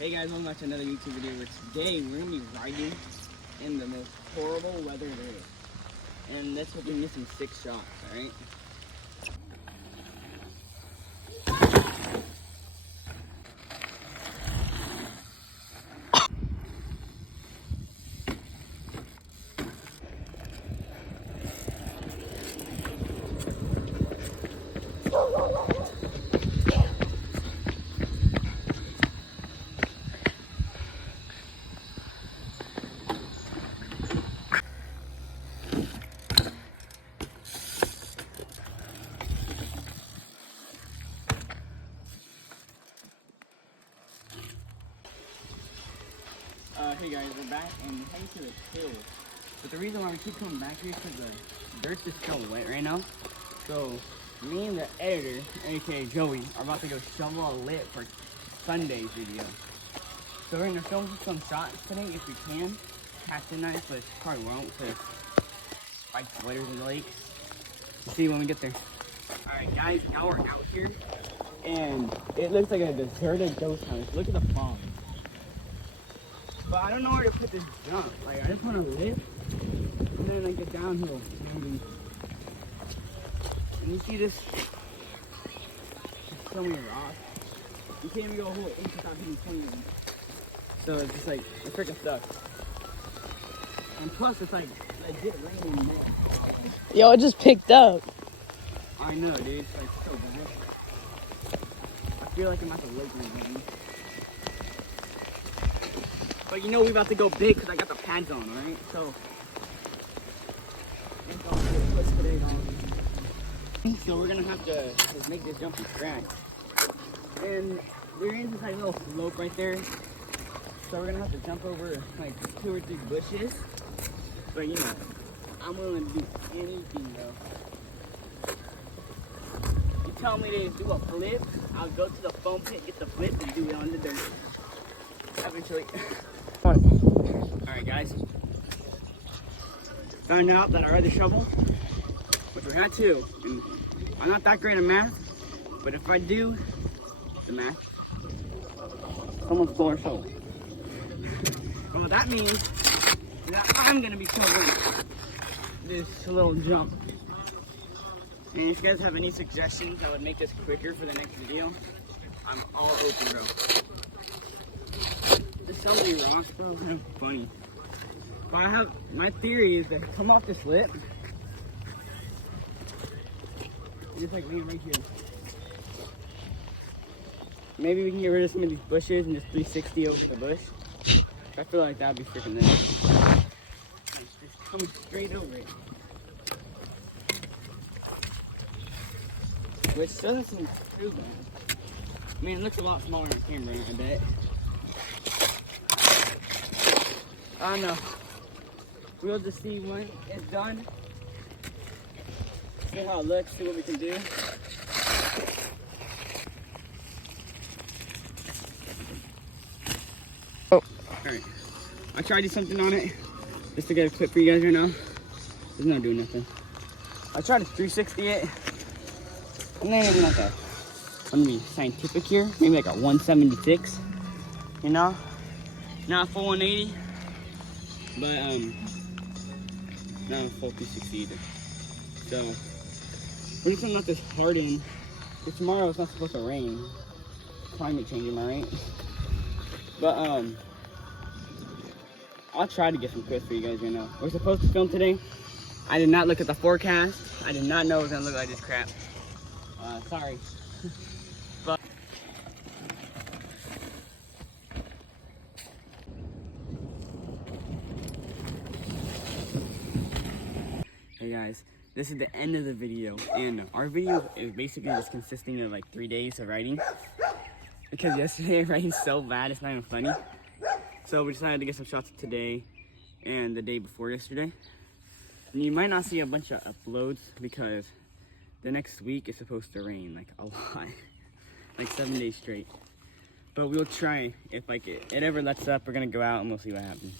Hey guys, welcome back to another YouTube video where today we're going to be riding in the most horrible weather there is. And let's hope we miss some 6 shots, alright? Hey guys, we're back and we're heading to the hill. But the reason why we keep coming back here is because the dirt's just so wet right now. So me and the editor, aka Joey, are about to go shovel a lip for Sunday's video. So we're gonna film some shots today if we can. Catch it nice, but probably won't because spiked waders in the lake. We'll see when we get there. Alright guys, now we're out here and it looks like a deserted ghost house. Look at the palm. But I don't know where to put this jump. Like, I just want to lift and then like get downhill. Maybe. And you see this? There's so many rocks. You can't even go a whole inch without hitting 20 of them. So it's just like, it's freaking stuck. And plus, it's like legit raining there. Yo, it just picked up. I know, dude. It's like so bad. I feel like I'm at the lake right now. But you know we about to go big because I got the pads on, alright? So, we're gonna have to just make this jump from scratch. And we're in this like little slope right there. So we're gonna have to jump over like 2 or 3 bushes. But you know, I'm willing to do anything though. You tell me to do a flip, I'll go to the foam pit, get the flip, and do it on the dirt. Eventually. Alright guys, found out that our other shovel, which we had 2, and I'm not that great at math, but if I do the math, someone stole our shovel. Well, that means that I'm going to be shoveling this little jump. And if you guys have any suggestions that would make this quicker for the next video, I'm all open, bro. There's so many rocks, bro. It's kind of funny. But my theory is to come off this lip. Just like lean right here. Maybe we can get rid of some of these bushes and just 360 over the bush. I feel like that'd be freaking nice. Just coming straight over it. Which doesn't seem too bad. I mean, it looks a lot smaller on camera, I bet. I don't know. We'll just see when it's done. See how it looks, see what we can do. Oh. Alright. I tried to do something on it just to get a clip for you guys right now. It's not doing nothing. I tried to 360 it. And then maybe like I'm gonna be scientific here. Maybe like a 176. You know? Not full 180. But not a full 360 either. So we're just gonna let this harden. Because tomorrow it's not supposed to rain. Climate change, am I right? But I'll try to get some clips for you guys right now. We're supposed to film today. I did not look at the forecast. I did not know it was gonna look like this crap. Sorry. But hey guys, this is the end of the video, and our video is basically just consisting of like 3 days of riding, because yesterday it rained so bad it's not even funny. So we decided to get some shots today and the day before yesterday. And you might not see a bunch of uploads because the next week is supposed to rain like a lot, like 7 days straight. But we'll try. If like it ever lets up, we're gonna go out and we'll see what happens.